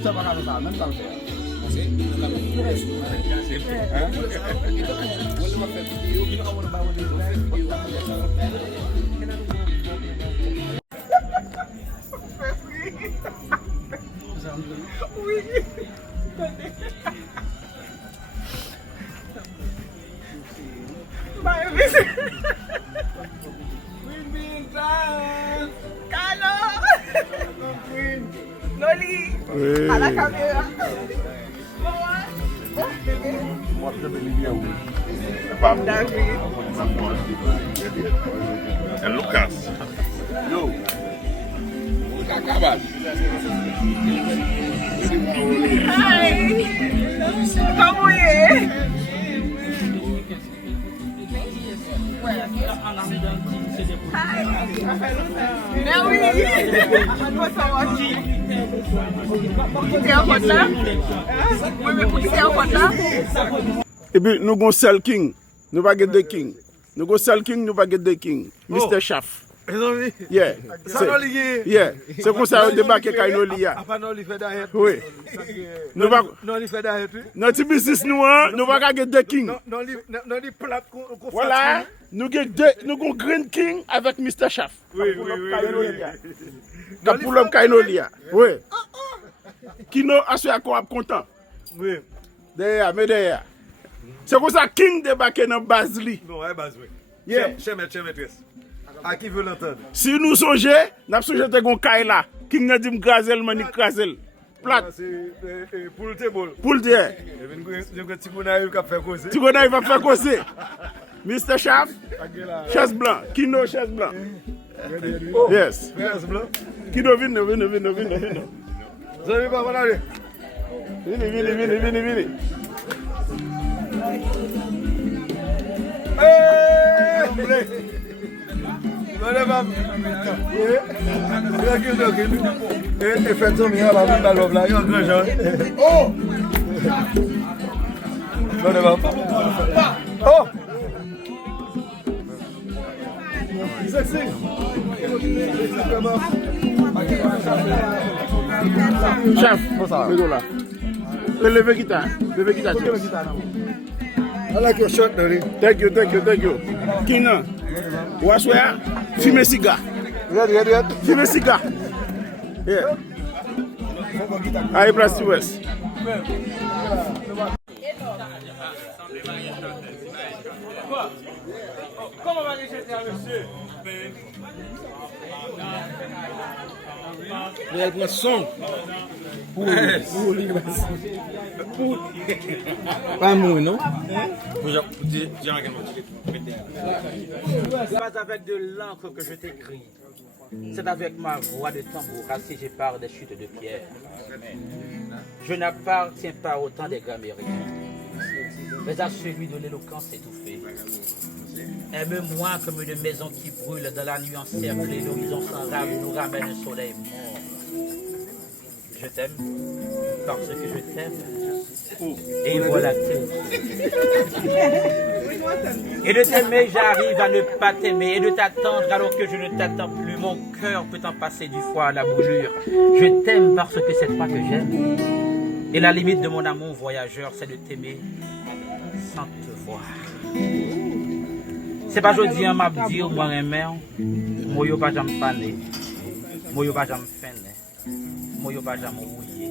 Mister pas faire ça, même ça le fait. Loli, à la caméra. David. And Lucas. Yo. Hi. Comment est? Hi. Mais oui. On doit savoir qui. C'est un pote là? Oui, mais c'est un pote là? Et puis nous avons Cell King. Nous pas de King. Nous avons Cell King, nous pas de King. Mr. Chef. Yeah. Yeah. C'est comme ça on débarque Kainoli. Oui. Nous pas notre business nous nous pas de King. Voilà. Nous avons Green King avec Mr. Chef. Oui. Pour l'homme Kainoli. Oui. Qui nous assure qu'on est content. Oui. Derrière, mais derrière. C'est comme ça King débarque dans Basli. Non, ouais, base, oui. Yeah. Chère maîtresse. À qui veut l'entendre? Si nous songeons, nous avons songé de Kaila là. King n'a dit m'grazel, m'a dit grazel. Plat. C'est pour le table. Pour le dire. Je vais faire causer. Tu connais, il va faire causer. Mr. Chef, chaise blanc. Kino, chaise blanc. Yes. Chaise blanc. Kino, viens. Vous avez pas mal. Viens. Et faites-moi bien la même ballon là, il y a un grand genre. Oh! Oh! Chef, c'est là. Levez guitare. I like your shirt, Daddy. Thank you. Kino, what's where? Fumer cigare. Ready. Fumer cigare. Yeah. Aïe, place ouest. Comment va les jeter à monsieur? Elle prend son. Pas moi, non? Pas avec de l'encre que je t'écris. C'est avec ma voix de tambour assiégée par des chutes de pierre. Je n'appartiens pas au temps des grammairiens, mais à celui de l'éloquence étouffée. Aime-moi comme une maison qui brûle dans la nuit encerclée, l'horizon sans rame nous ramène un soleil mort. Je t'aime parce que je t'aime. Et voilà tout. Et de t'aimer, j'arrive à ne pas t'aimer. Et de t'attendre alors que je ne t'attends plus. Mon cœur peut en passer du foie à la brûlure. Je t'aime parce que c'est toi que j'aime. Et la limite de mon amour voyageur, c'est de t'aimer sans te voir. C'est pas jodi an m'a dit moi aimer, moi yo pas jamais fané. Moi yo pas jamais fané. Moi yo pas jamais ouillé.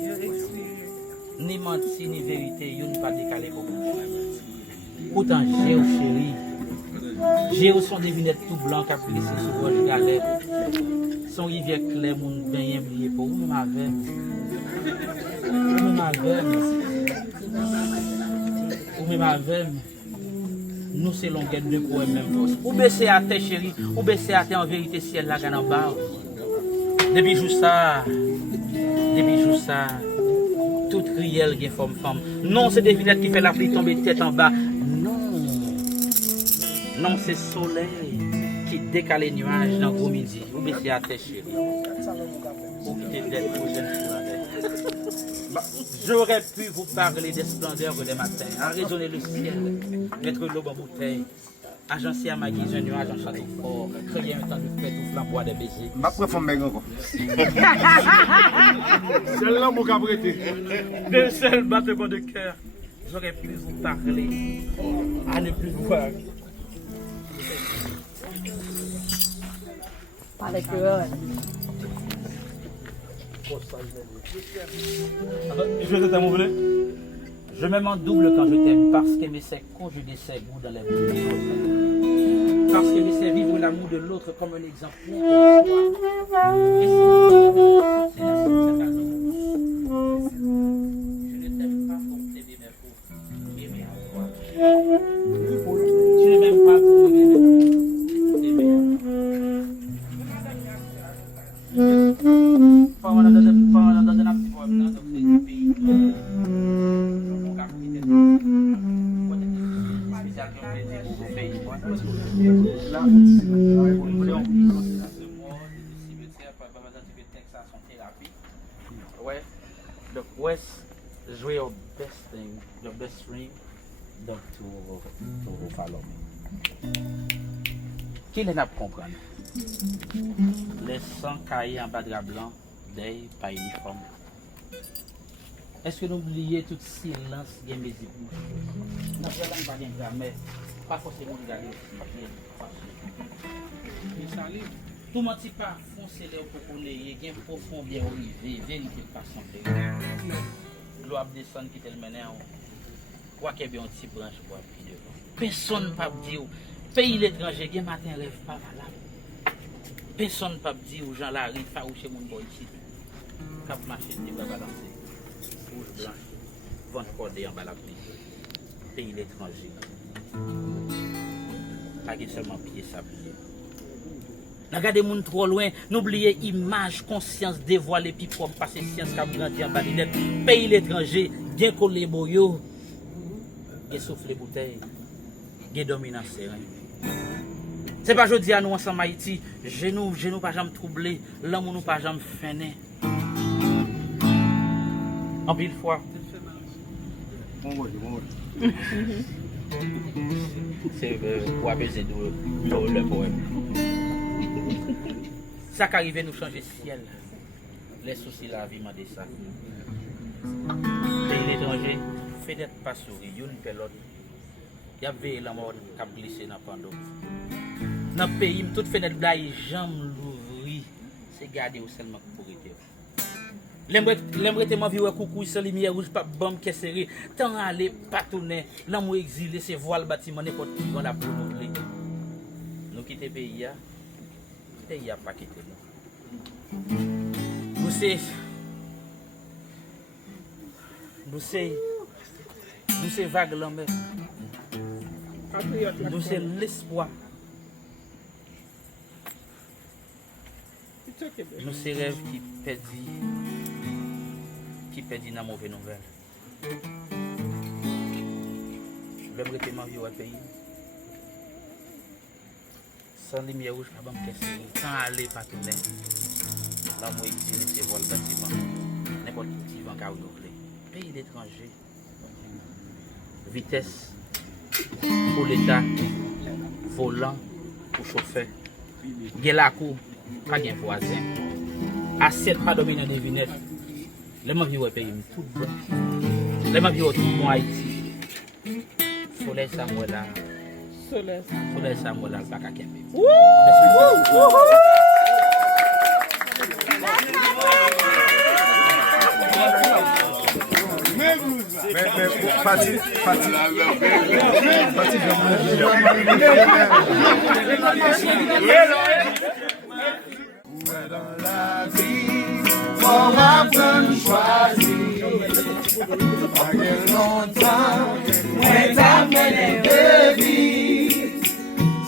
Ni menti ni vérité, yo ne pas décalé pour moi. Pourtant j'ai au chéri. J'ai au son des lunettes tout blanc qui a plissé sur roche galère. Son rivière claire moun bien brillé pour vous m'avait. Ou m'avait. Nous c'est longueur de pour même. Ou baisser à terre chérie, ou baisser à terre en vérité ciel là en bas. Depuis jour ça, toute riel gen femme. Non, c'est des villettes qui fait la pluie tomber tête en bas. Non, c'est soleil qui décale les nuages dans gros midi. Ou baisser à terre chérie. Ou quitter d'être prochaine splendeur. J'aurais pu vous parler des splendeurs des matins, à raisonner le ciel, mettre l'eau en bouteille. Agencé à ma guise, un nuage en château fort. Créer un temps de fête où flamboie des baisers. Ma préfère meg encore. Celle-là, mon cabreté. D'un seul battement de cœur, j'aurais pu vous parler, à ne plus voir. Pas de cœur. Je vais t'aimer, vous voulez? Je m'aime en double quand je t'aime, parce qu'aimer c'est conjuguer ses goûts dans les bouts de l'autre. Parce qu'aimer c'est vivre l'amour de l'autre comme un exemple pour soi. Et c'est la seule amour. Je ne t'aime pas pour t'aimer, mais pour aimer à toi. Tu ne m'aimes pas pour aimer, mais pour t'aimer à toi. Ouais, donc West jouer au best thing, the best ring, donc to follow me. Qui les n'a pas comprendre? Les 100 cahiers en bas de la blanc, des pas uniforme. Est-ce que nous oublions tout silence qui est mes épouses? Nous ne pas bien jamais, pas forcément regarder aussi. Tout le monde n'est pas foncé pour qu'on ait bien profond, bien olivé, vérité pas semblé. L'eau a descendu qui est le mené en haut. Quoi qu'il y ait bien un petit branche pour appuyer devant. Personne ne peut dire, pays l'étranger, bien matin, rêve pas valable. Personne ne peut dire aux gens là, arrivent pas ou chez mon boy ici. Cap marché, tu vas balancer. Rouge blanche, ventre cordé en bas la pluie. Pays l'étranger. Pas seulement pied sablier. Regardez les gens trop loin, n'oubliez image, conscience dévoilée, puis propre, parce que science qui a grandi en balinette. Pays l'étranger, bien collé boyo, bien souffle bouteille, bien dominant serein. C'est pas jeudi à nous ensemble Haïti, genou pas jamais troublé, l'amour nous pas jamais freiné. En pile fois. C'est pour apaiser le poème. Ça qui arrive nous changer ciel. Les soucis la vie m'a dit ça. Pays l'étranger, fait d'être pas sourire, une pelote. Il y a veillé la mort qui a glissé dans le pando. Dans le pays, toute fenêtre d'ailleurs, jambe l'ouvrir, c'est garder seulement pour être. L'aimerait tellement vivre coucou sans lumière rouge, pas bombe qui est serré. Tant aller, pas tourner, l'amour exilé, c'est voile bâtiment, n'importe qui va la renouveler. Nous quittons le pays, le pays n'a pas quitté nous. Nous c'est vague l'homme. Nous c'est l'espoir. Nous c'est rêve qui perdit dans mauvaise nouvelle. J'aimerais tellement vivre au pays. Sans lumière rouge, pas me casser. Sans aller pas tourner. L'amour exilé, c'est voir le bâtiment. N'importe qui va encore renouveler. Pays d'étranger. Vitesse pour l'État. Volant pour chauffeur. Gè la cour, pas de voisin. Assiette pas dominant des vignettes. Les gens vivent au pays, tout bon. Les gens vivent au tout bon Haïti. Soleil Samuel là. Soleil Samuel là, pas qu'à Kembe. Dans la vie, on a besoin de choisir. Pas que longtemps, on t'a mené de vie.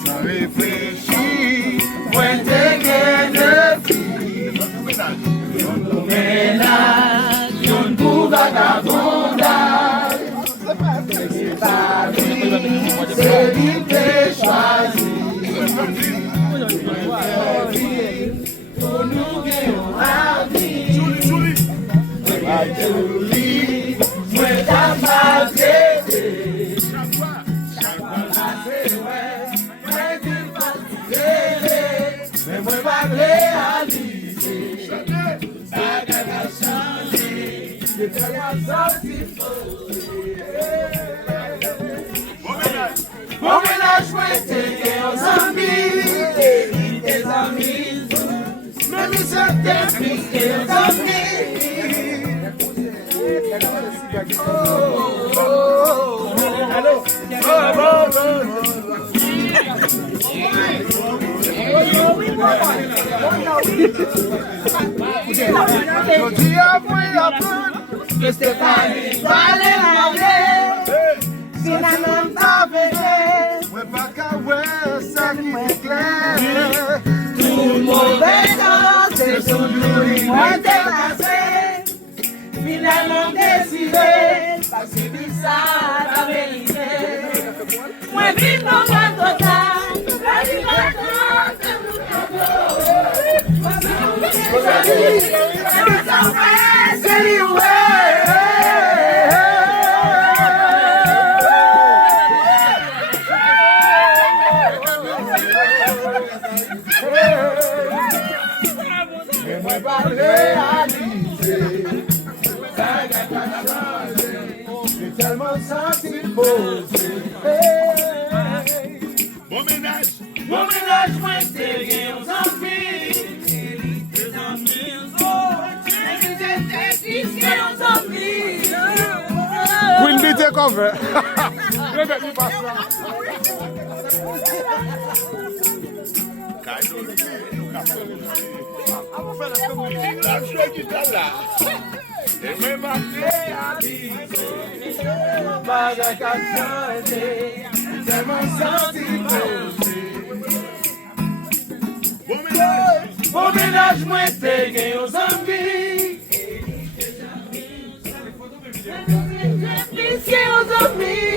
Sans réfléchir, on t'a gagné de vie. On ménage, on pour vagabondage. C'est ta vie, c'est lui qui choisit. Pour nous guérons la vie. Julie, moi t'as maltraité. Chaque fois, c'est vrai. Bon ménage, moi, t'es aux amis, tes amis, même si t'es plus tes amis. Je dis à moi, que c'est pas lui, pas les si la même pas veillé, ouais pas qu'à ouais, ça qui est clair. Tout mauvais temps, c'est son jour, moi dépassé. Finalement décidé, parce que ça la vérité. Moi vite dans ma totale, la tellement senti posé. Bon ménage, moi c'est rien aux amis. Les amis, aux amis. Will be take over. Let me pass that. Bon ménage, moi, c'est gay aux amis. Plus aux amis.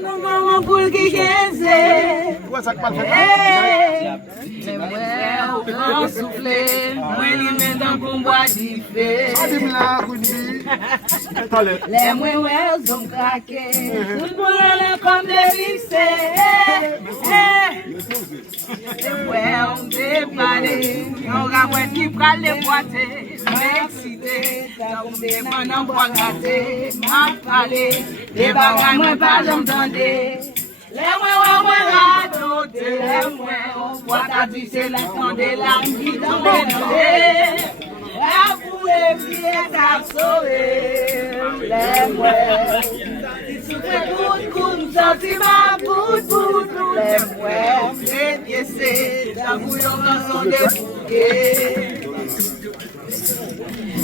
Maman pour qui grand soufflé, moi li mets dans combat d'ifé. Les moi ouais ont craqué, tout pour aller comme des lycées. Les ouais on dépanné, on ramène qui prend les boîtés, excité, on dépanne en bois gâté, m'a parlé, les bagages moi pas j'entendais. Les moi radoté, les moi on voit ta vie c'est la candé la vie dans les nez. La boule bien t'a sauvé, les moi. Il souffre coup, senti ma bout, les moi. Les pieds c'est, la bouillon dans son débouquet.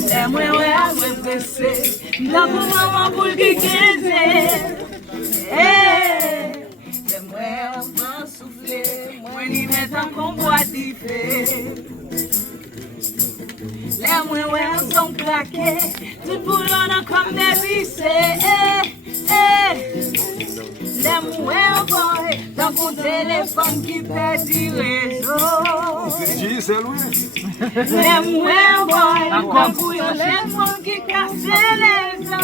Les moi ouais à me presser, la maman pour qui moi on soufflé, moi ni mettre en combat d'ifé. Les moi on sont claqués, tout pour l'on comme des vissés. Les moi boy, dans mon téléphone qui perd du réseau. C'est lui. Les moi boy, dans bouillon les gens qui cassent les os.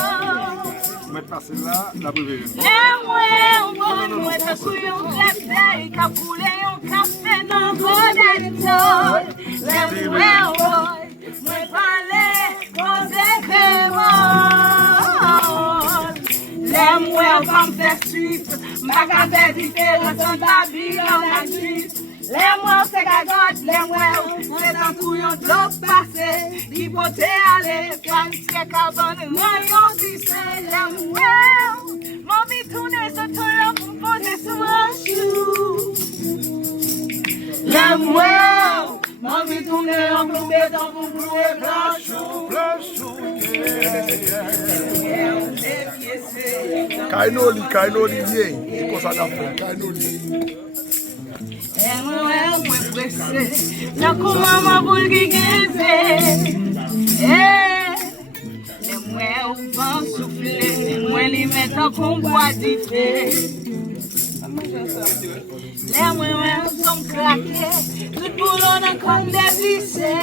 Maintenant, c'est là, la privée. Les moi t'as couillon café, qu'a coulé un café dans Godetto. Les moi boy, moi parler, causer créole. Les moi va me faire suivre, ma café différente dans la vie en la nuit. Les moi c'est gagotte, les moi c'est un couillon de l'eau passé, qui poté aller, quand c'est cabane, moi y'en tissé, les moi Mami tourne sur tout l'homme pour poser sur un chou. L'aime well. Mami tourne en globe dans pour blouer blanchou. Kainoli bien. Et comme ça d'après, Kainoli. Mwen presse, la maman pour le mwen ou van souffler, mwen li met en combat d'idée. Les mwen sont craqués, tout boulot dans comme des vissés.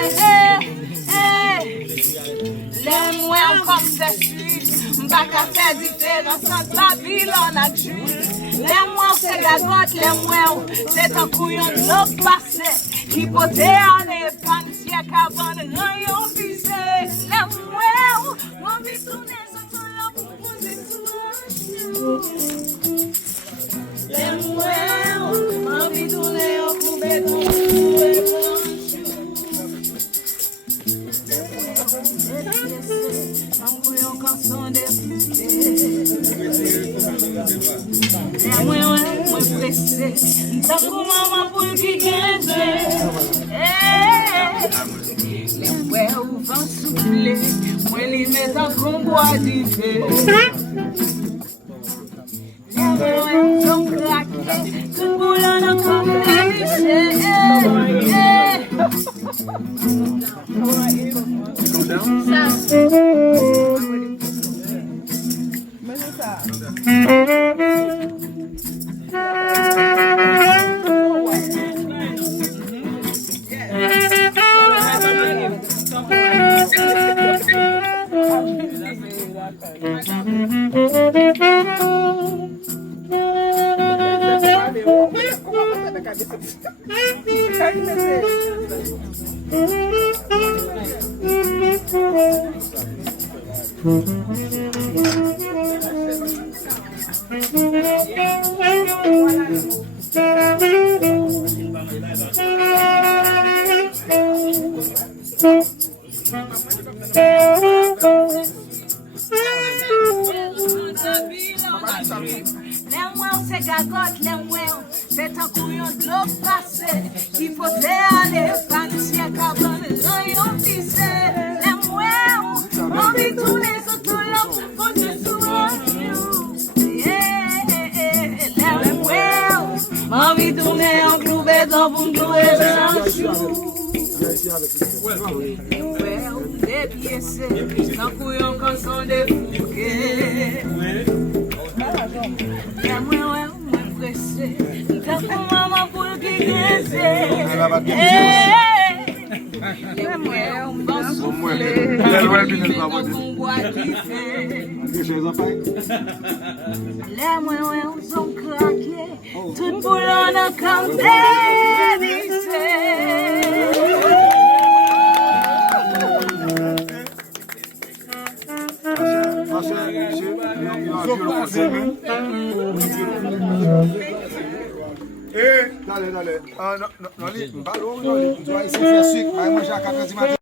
Les mwen comme des suites, m'pas qu'à faire différence entre Babylone et Jules. Les mwen c'est gagote, les mwen c'est un couillon de l'eau passé, qui pote en épargne, si y'a qu'à vendre rayon pissé. Les mwen, m'en vit tourner sur tout l'eau pour poser sous un chou. Les mwen, m'en vit tourner en coupé pour jouer un couillon quand son député. Mwen presse, tant que maman pour qui gagne. Mwen ou van souffler, mwen li met en combat d'idée. Mwen sont craqués, tout boulot dans comme des vissés. C'est un couillon de l'eau passé, il faut aller partir à cabane, rayon tissé. Les mouets, on vit tourner sur tout l'homme, faut que je sois les mouets, on vit tourner en gloubé dans pour glouer blanchou. Les mouets, dépiécés, un couillon quand sont défouqués. Les mouets, pressé, tant que maman pour le guider. Les mouets vont souffler, les mouets sont craqués, tout boulot dans comme des vissés. Dale. Non, li, ballon, non, li. Tu vas essayer de faire sucre. Mais moi, j'ai à 4 heures du matin.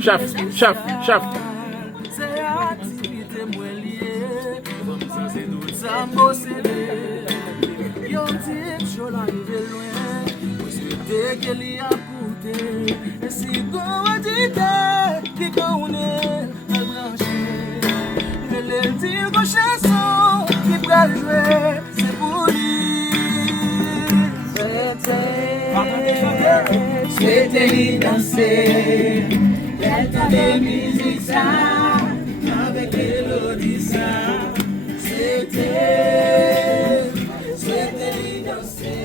Chef. Le dire qu'on chanson qui peut jouer, c'est pour lui. Souhaitez lui danser, l'état de musique ça, avec mélodie ça. Souhaitez lui danser,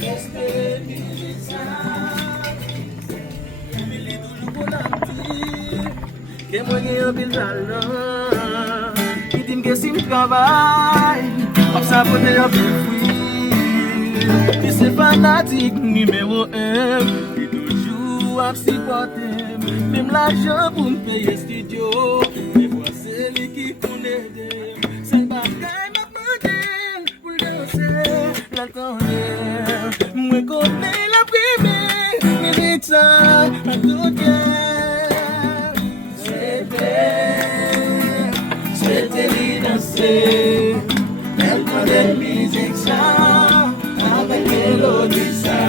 l'état de musique ça. Il est toujours bon à dire, que moi j'ai un bilzala. Que si m'travaille, comme ça pour te fouiller. Et c'est fanatique numéro 1, et toujours à supporter. Même l'argent pour me payer studio, et moi c'est lui qui connaît. C'est le bagaille m'a demandé pour le danser. L'attendais, moi connais la primée, mais ça à tout cœur. C'était lui danser, elle connaît musique ça, avec mélodie ça.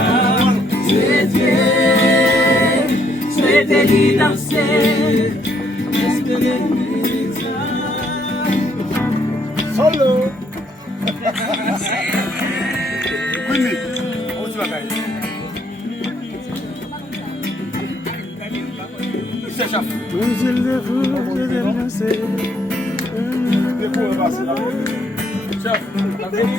C'était lui danser, espérer musique ça. Solo. Quindi, où tu vas gagner? Il s'échappe. Chef, la vie,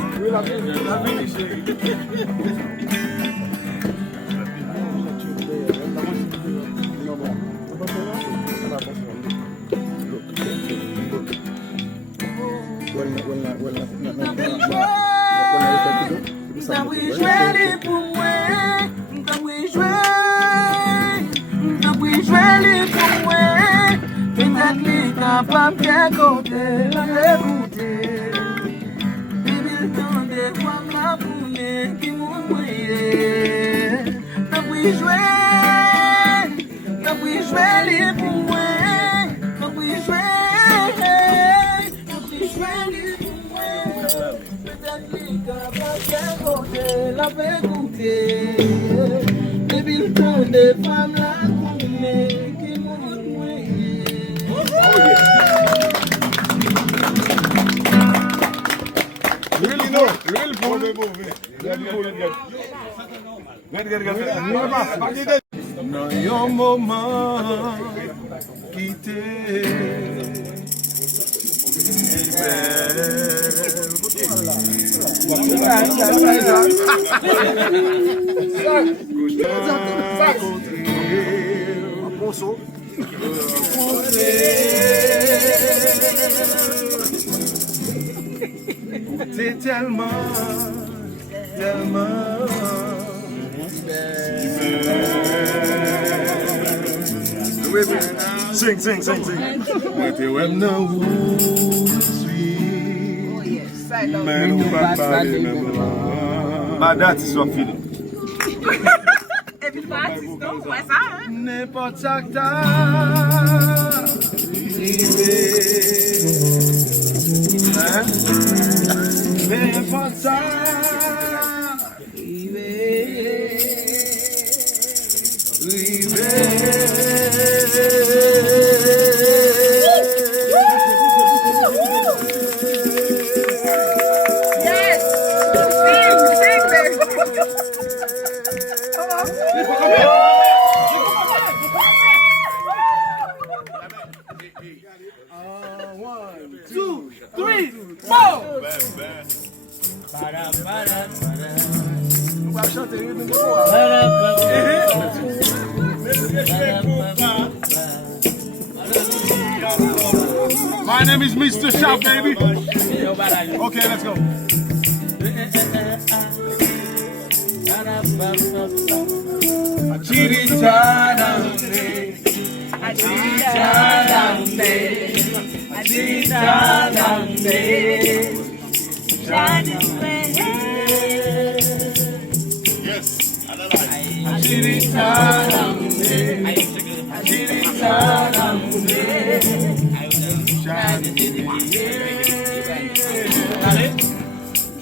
Pas bien côté, la écouter. Bibi le temps des fois ma poule qui m'a mouillé. T'as pu jouer les pour moi. T'as pu jouer les pour moi. Peut-être qu'il t'a pas bien côté, la écouter. Bibi le temps des femmes la poule qui m'a mouillé. Real pour le mauvais. Dans un moment quitté, c'est tellement Sing. Wete wem nan wou swi. Men ou pa pale men ou. Madame, tu sois fini. Et puis pas artiste, non? Ouais, ça, hein? N'importe ça que t'as rivé. N'importe ça My name is Mr. Shout, baby. Okay, let's go.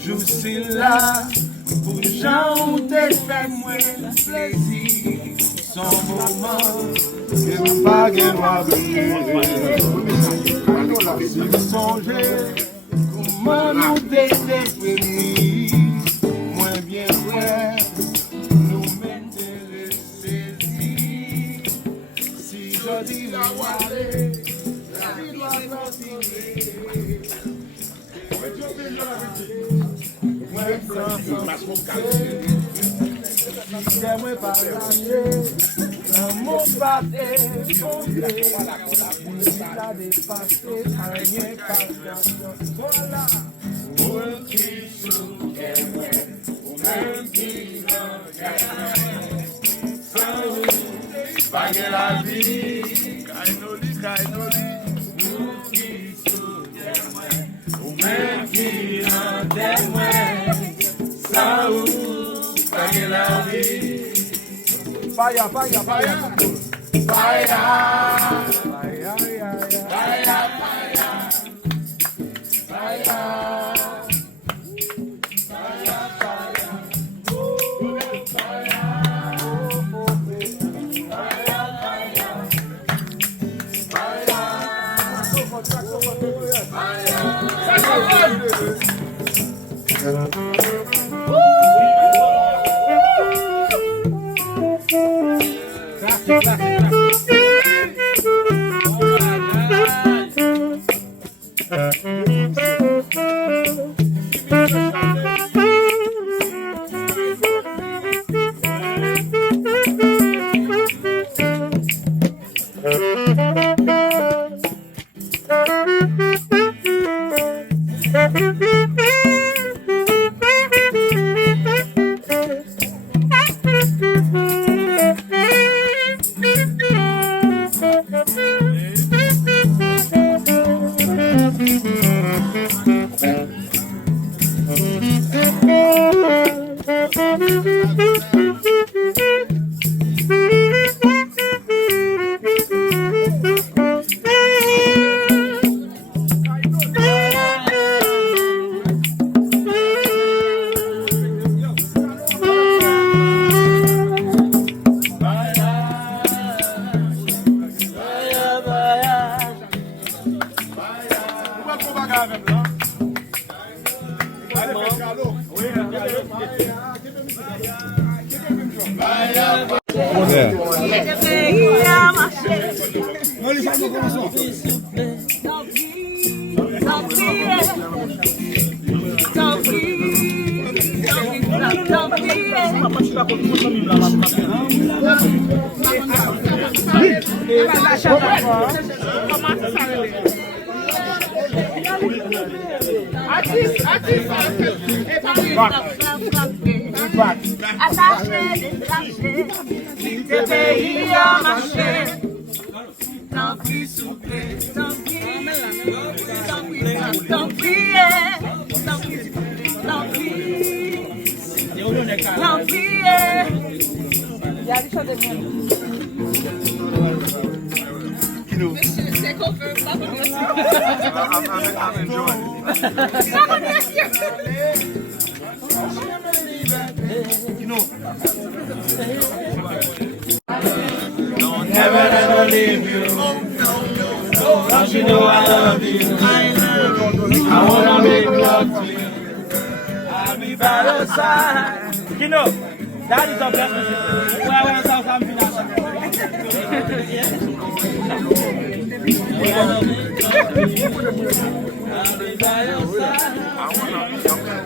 Je suis là pour gens où t'es fait moins plaisir. Son moment, que pas que moi si songer comment nous déprimés, moins bien ouais, nous mettons le saisir. Si je dis la aller, la vie doit continuer. J'aimerais partager l'amour parfait, la dépassé, rien voilà. Un qui souffre, un qui sans pas que la vie, kainoli, nous qui souffre, même qui en témoin, ça ou pas que la vie.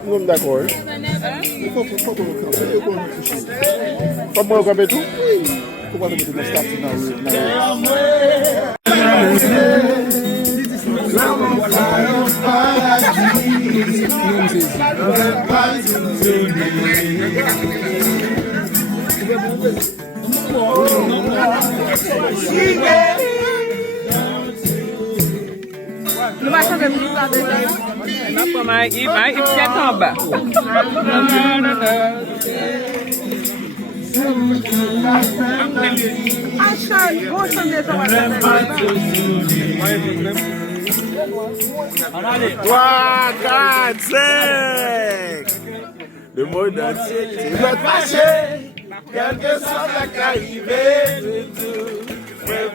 Vamos d'accord. Comment on va tout? Comment on va tout starter Não vai saber muito lá dentro. Mas é tomba. Acho gosto dessa Le mot danser, tu vas te fâcher, quelque chose à qu'arriver, ouais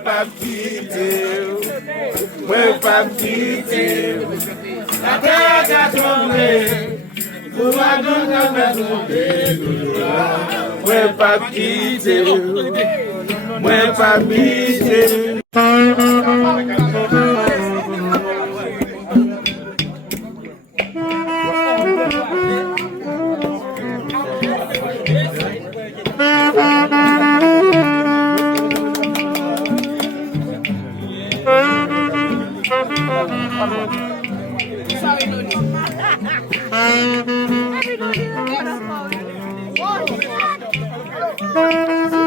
pas quitter, la terre a tombé, pour ma donne à mettre ouais pas quitter, ouais pas quitter. Let's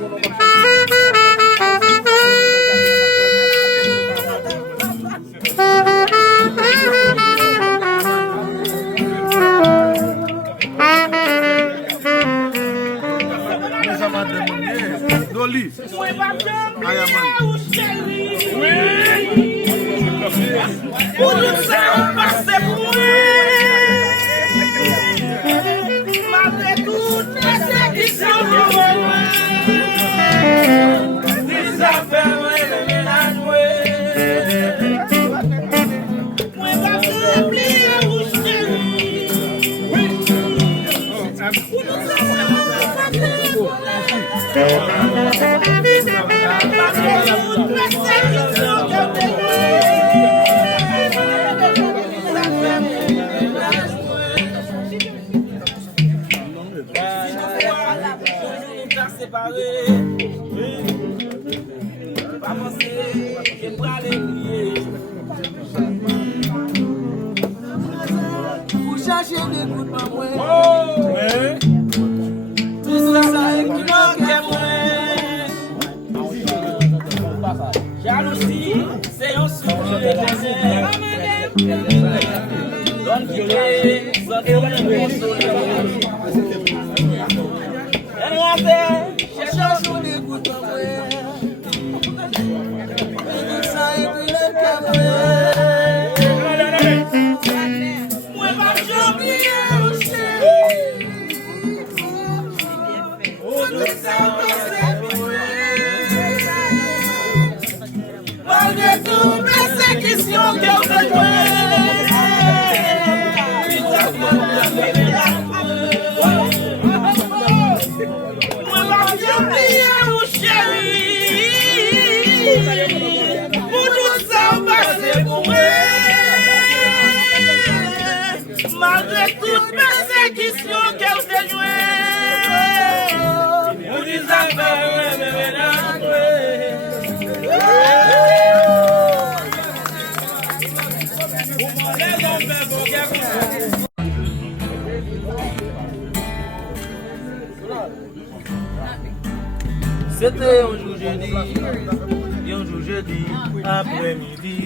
go, Pour tout ça, on passe pour moi. Malgré toutes les séductions de moi. Des affaires, moi, le ménage, moi. Moi, pas oublier où je suis. Pour tout ça, on passe pour moi. Pour chercher des bouts de moi. Tout ça, ça est qui manque moi. Jalousie, c'est un sujet de désert. Donne violet, donne cherchons des bouts de moi. Tout ça est puis le moi, pas j'oublier aussi. Tout ça, malgré toutes les séductions que vous faites, moi, pas j'oublier vous, chérie. Pour tout ça, on passe pour moi. Malgré toutes les séductions que vous faites, vous dites affaires, c'était un jour jeudi, après-midi.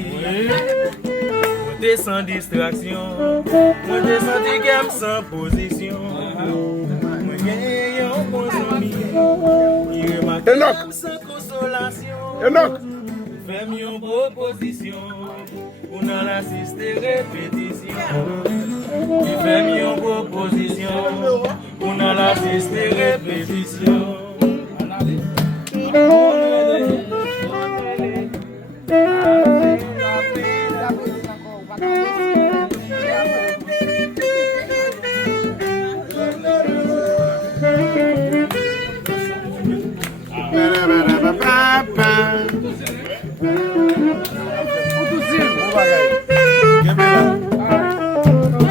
On était sans distraction, on était sans gamme sans position. Moi gagnais un bon ami, il remarquait sans consolation. Fais-moi une proposition, on a l'assisté répétition. Fais-moi une proposition, on a l'assisté répétition.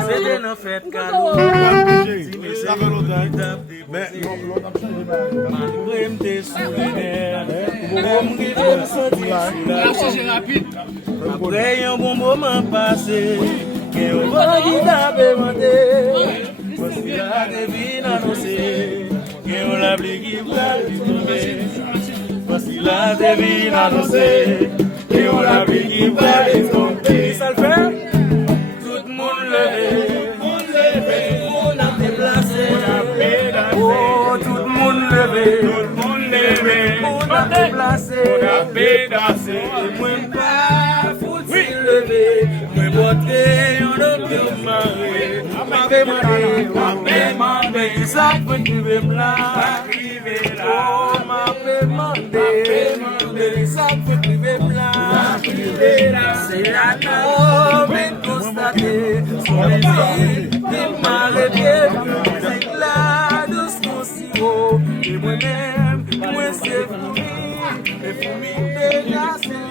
C'était une fête cadeau. Après un bon moment passé, et on va demander, voici la devine annoncée, et on l'a qui va tomber. Voici la devine annoncée, et on l'a qui va tomber. Ça le fait? Tout le monde levé, tout le monde a déplacé, oh, tout le monde levé, on a déplacé, on a pédassé, moi pas foutu levé, moi boté, on a bien marré, m'a demandé, ça peut arriver là, oh, m'a demandé, ça peut arriver là, c'est la norme constatée, son désir, il m'a rêvé, c'est là, doucement si haut, et moi-même, moi c'est foutu. Et pour me dégager,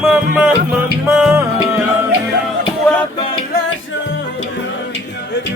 maman, quoi par l'argent, et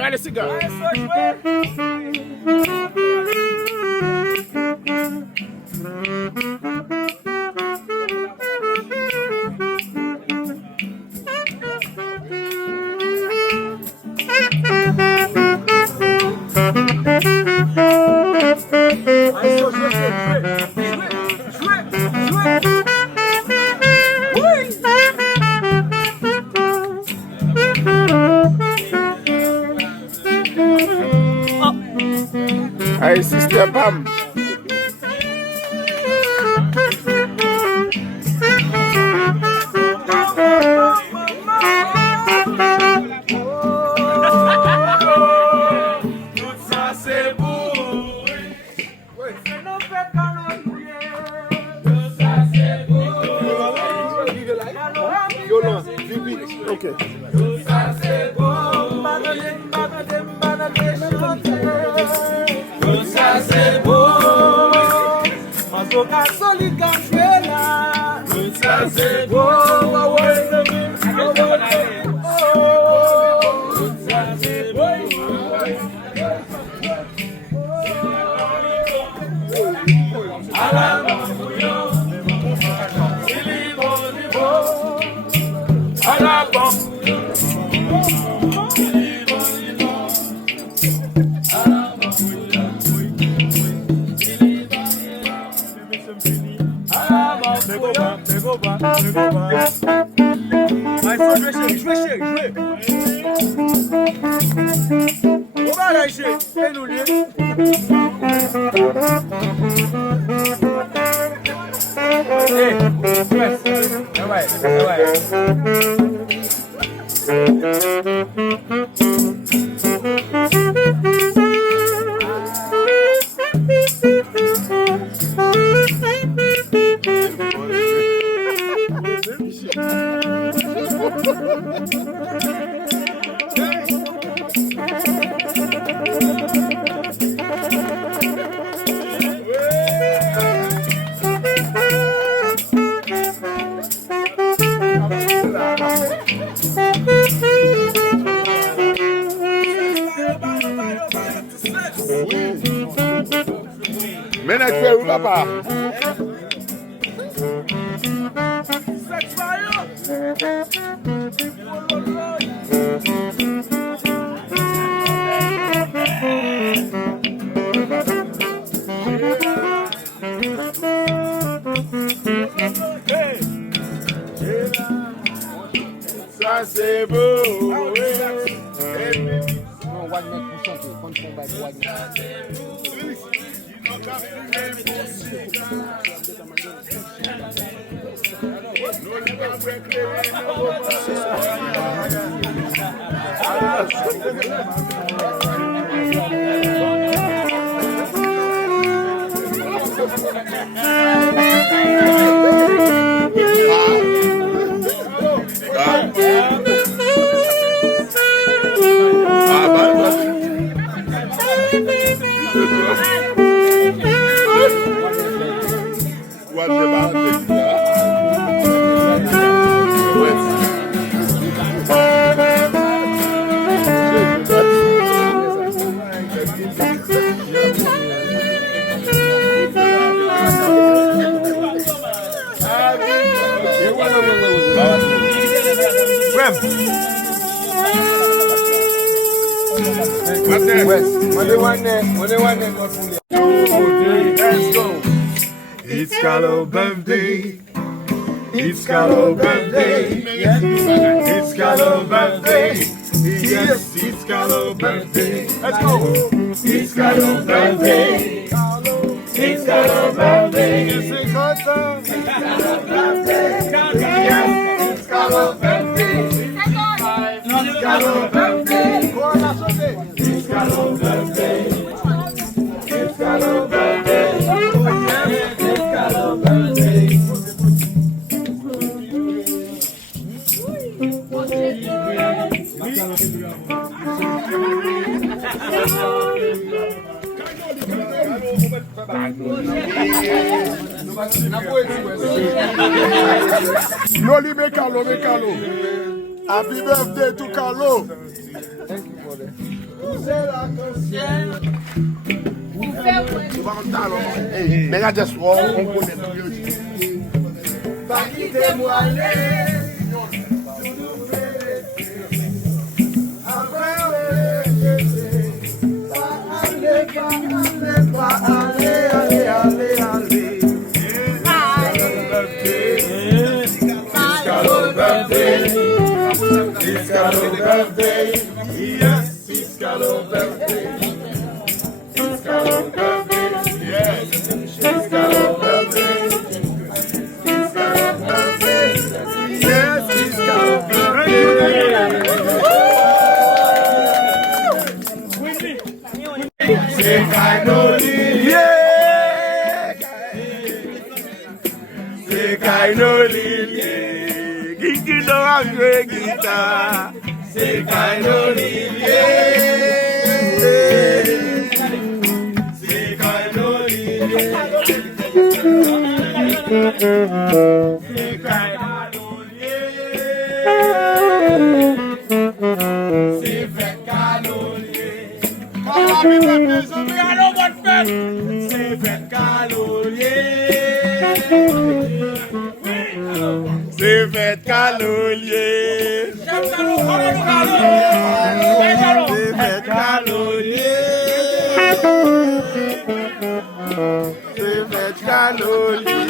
Rale cigar. Hey, Sister Bam. Okay. Ça c'est beau. It's Carlo birthday. It's Carlo birthday. It's Carlo birthday. Yes, it's Carlo birthday. Let's go. It's Carlo birthday. It's Carlo birthday. It's Carlo birthday. It's Carlo birthday. It's Carlo birthday. It's Carlo birthday. It's Carlo birthday. It's Carlo birthday. Loli me Carlo. Happy birthday to Carlo. Mais là, just on connaît Pas quitter-moi aller. Après, pas aller. Carlo birthday. It's Carlo birthday. Yes, it's Carlo birthday. It's Carlo birthday. Yes, it's Carlo birthday. It's Carlo birthday. Yes, it's Carlo birthday. C'est Kainoli. Yeah. C'est Kainoli. Kiki don't have great guitar. C'est Kainoli. C'est Kainoli. C'est C'est fête calolier. C'est fête calolier. C'est fête calolier.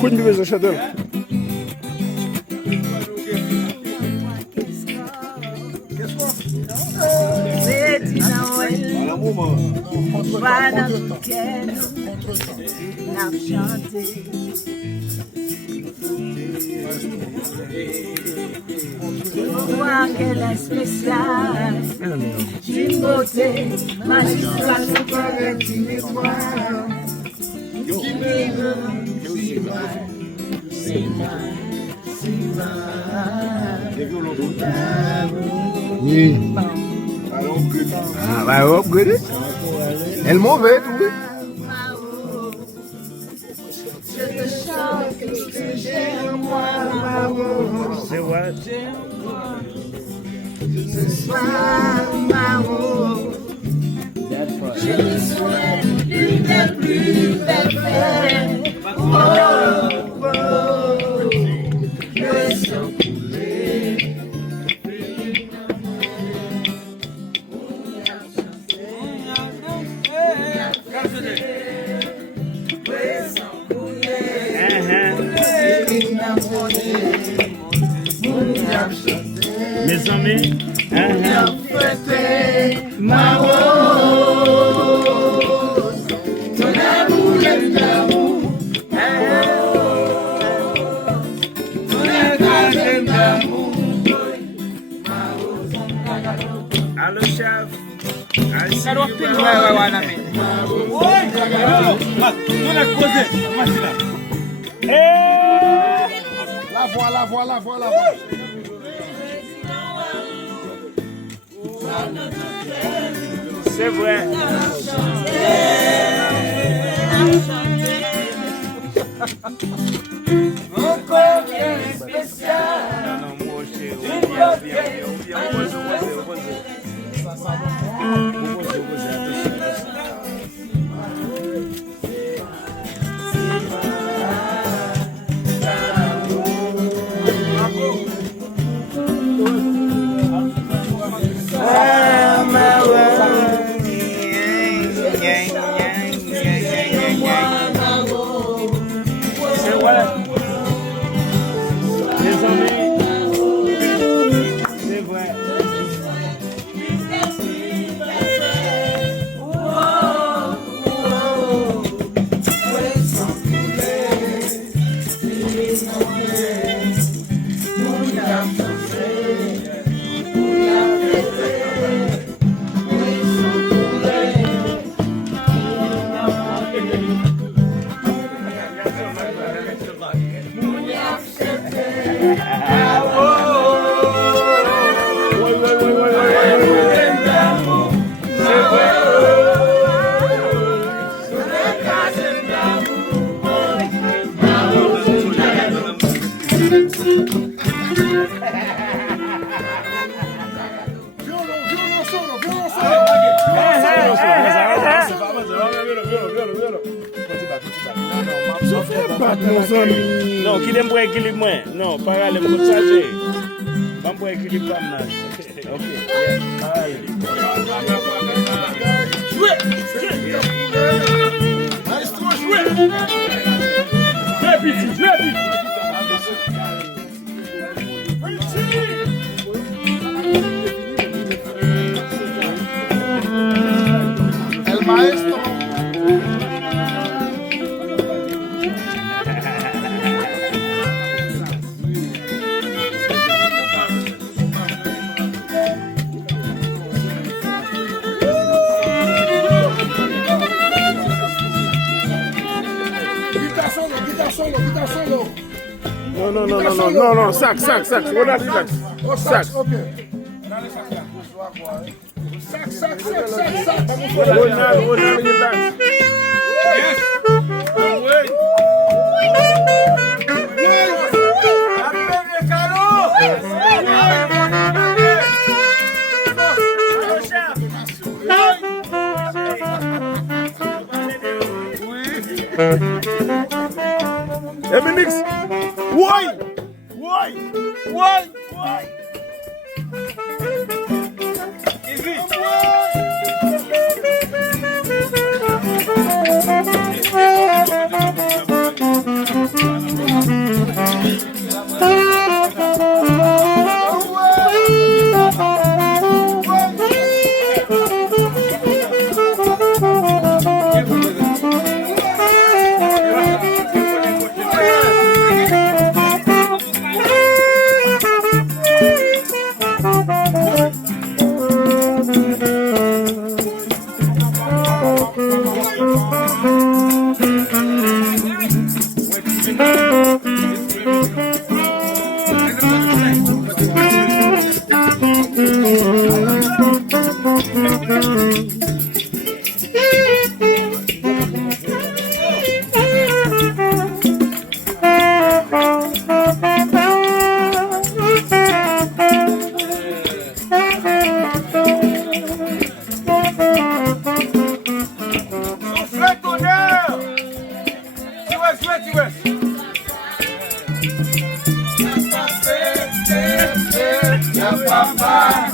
Couldn't do as I said. Qu'elle est spéciale, d'une beauté magistrale, je pourrais t'aimer toi. Oui. Ah, bah, upgrade. Elle mauvais, tout. Je te chante que j'ai en moi, Maro. C'est vrai. Ce soir, Maro, je te souhaite une des plus belles fêtes. Oh, oh, le sang coulé. Mes amis, Ma rose, ton amour. Kalau pil wewe na mimi. La voilà. C'est vrai. Encore bien spécial. Non, qui l'aime pour équilibre moins. Non, pas aller me charger. Pas pour équilibre pas mal. OK. El maestro. Guitar solo. Non, sax. Relax. Oh, sax, ok. Sax. Eminix, why? Papa,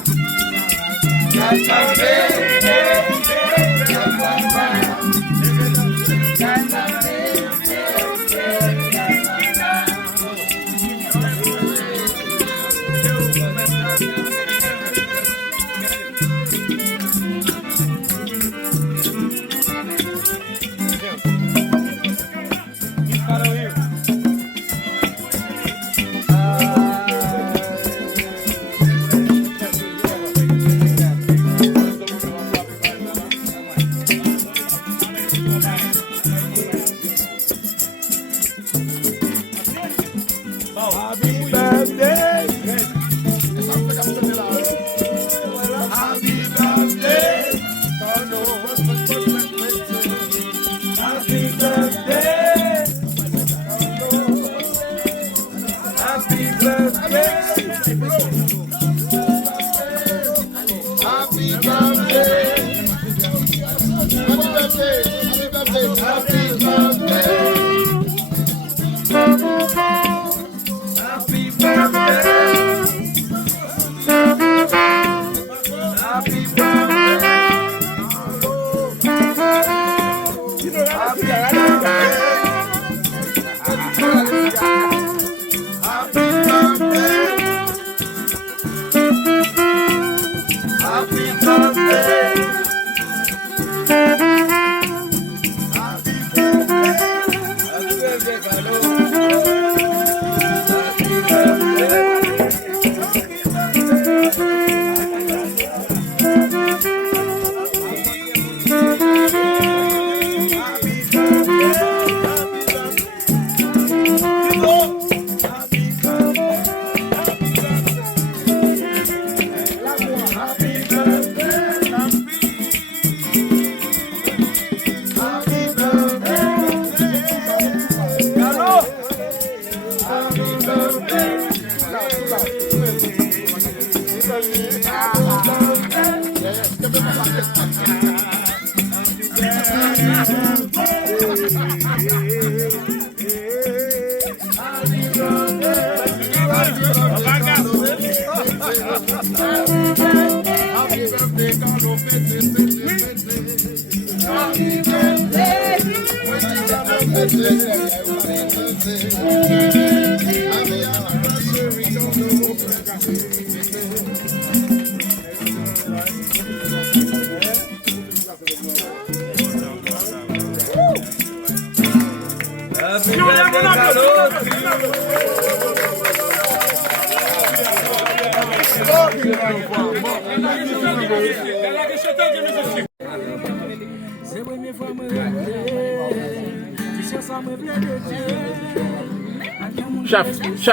Chef.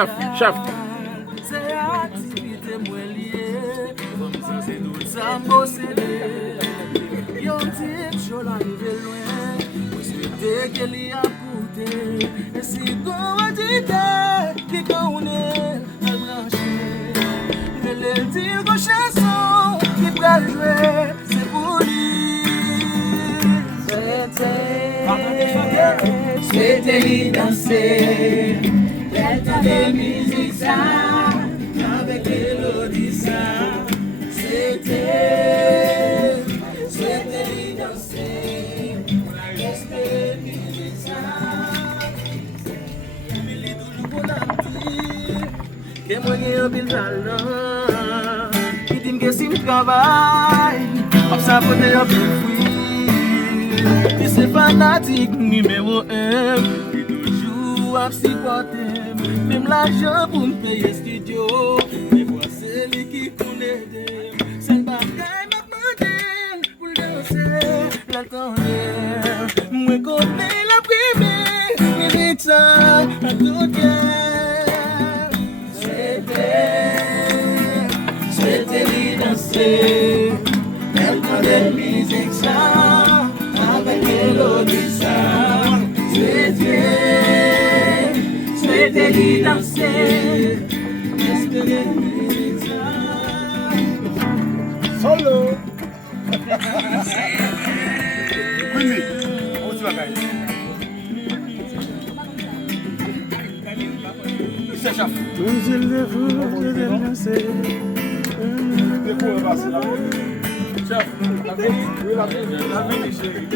Souhaitez-lui danser, le temps de musique ça, avec mélodie ça. Souhaitez-lui danser, le musique ça. Il est toujours bon à dire, que moi j'ai un bil talent, qui dit que si je travaille, comme ça pour te offrir. Et c'est fanatique numéro 1 qui toujours a supporté. Même l'argent pour me payer studio. Mais moi c'est lui qui connaît. C'est le bagaille m'a demandé pour danser. L'attendait. Moi connais la première. Mérite ça à tout cœur. Souhaitez lui danser. Elle connaît musique ça. Avec mélodie ça, souhaitez-lui danser, espérez-lui ça. Solo. Quindi, où tu vas gagner? C'est chef. Chef, la vie, chérie.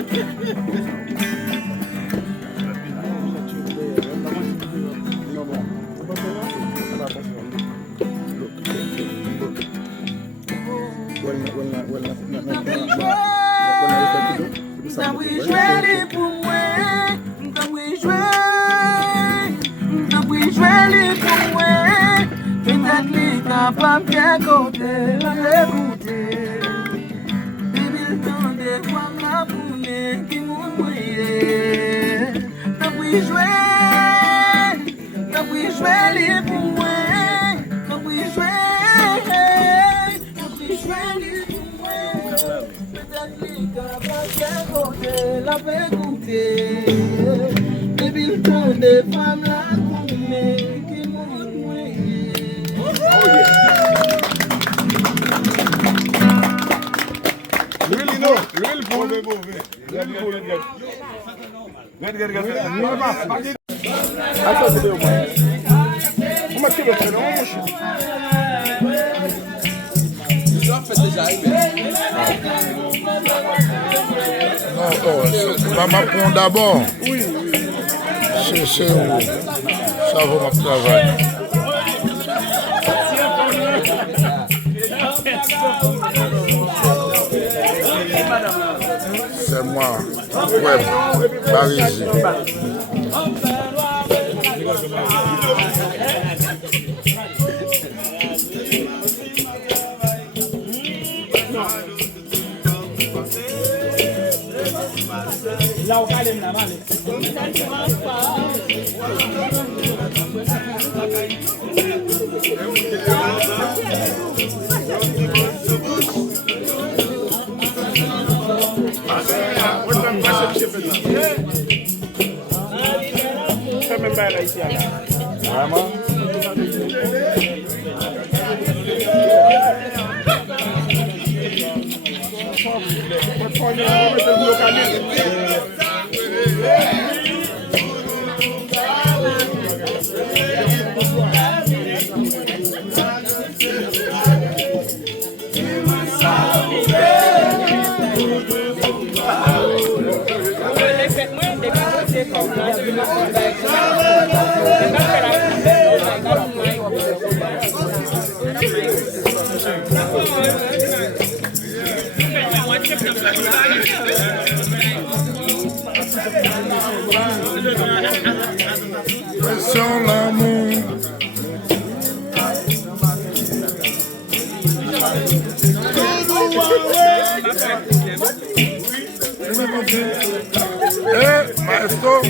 Pas bien côté, l'écouter. Baby, le temps de voir ma poule qui m'a mouillé. T'as pu jouer les pour moi. T'as pu jouer les pour moi. Peut-être les gars pas bien côté, la fait écouter. Baby, le temps de voir ma poule qui m'a mouillé. L'huile pour le mauvais. Maman prend d'abord. Oui. C'est où ça va mon travail. C'est moi, Web, Barisi. Vraiment? Sur l'amour. Eh, maestro,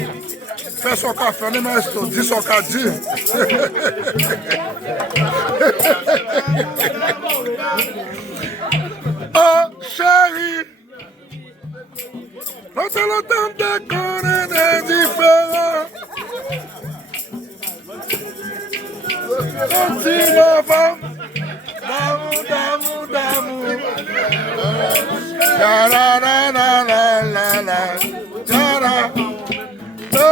fais son café, maestro, dis son café. Oh, chérie, longtemps qu'on est différents. Petit enfant, d'amour. La la la la la la la. No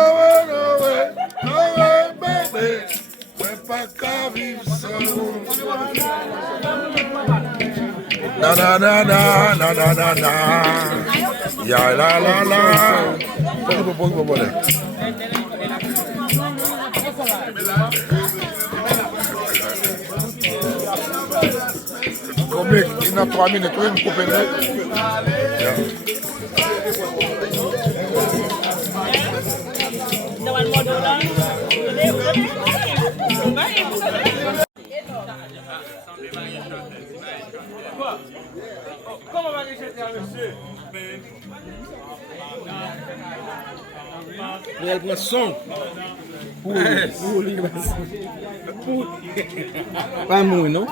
way, baby. Ouais, pas qu'à vivre sans vous. Na na na na na na na na. Ya la la la. Comique, il y a 3 minutes, oui, vous coupez Comment va les jeter à monsieur? Elle prend son. Pas mouille, non?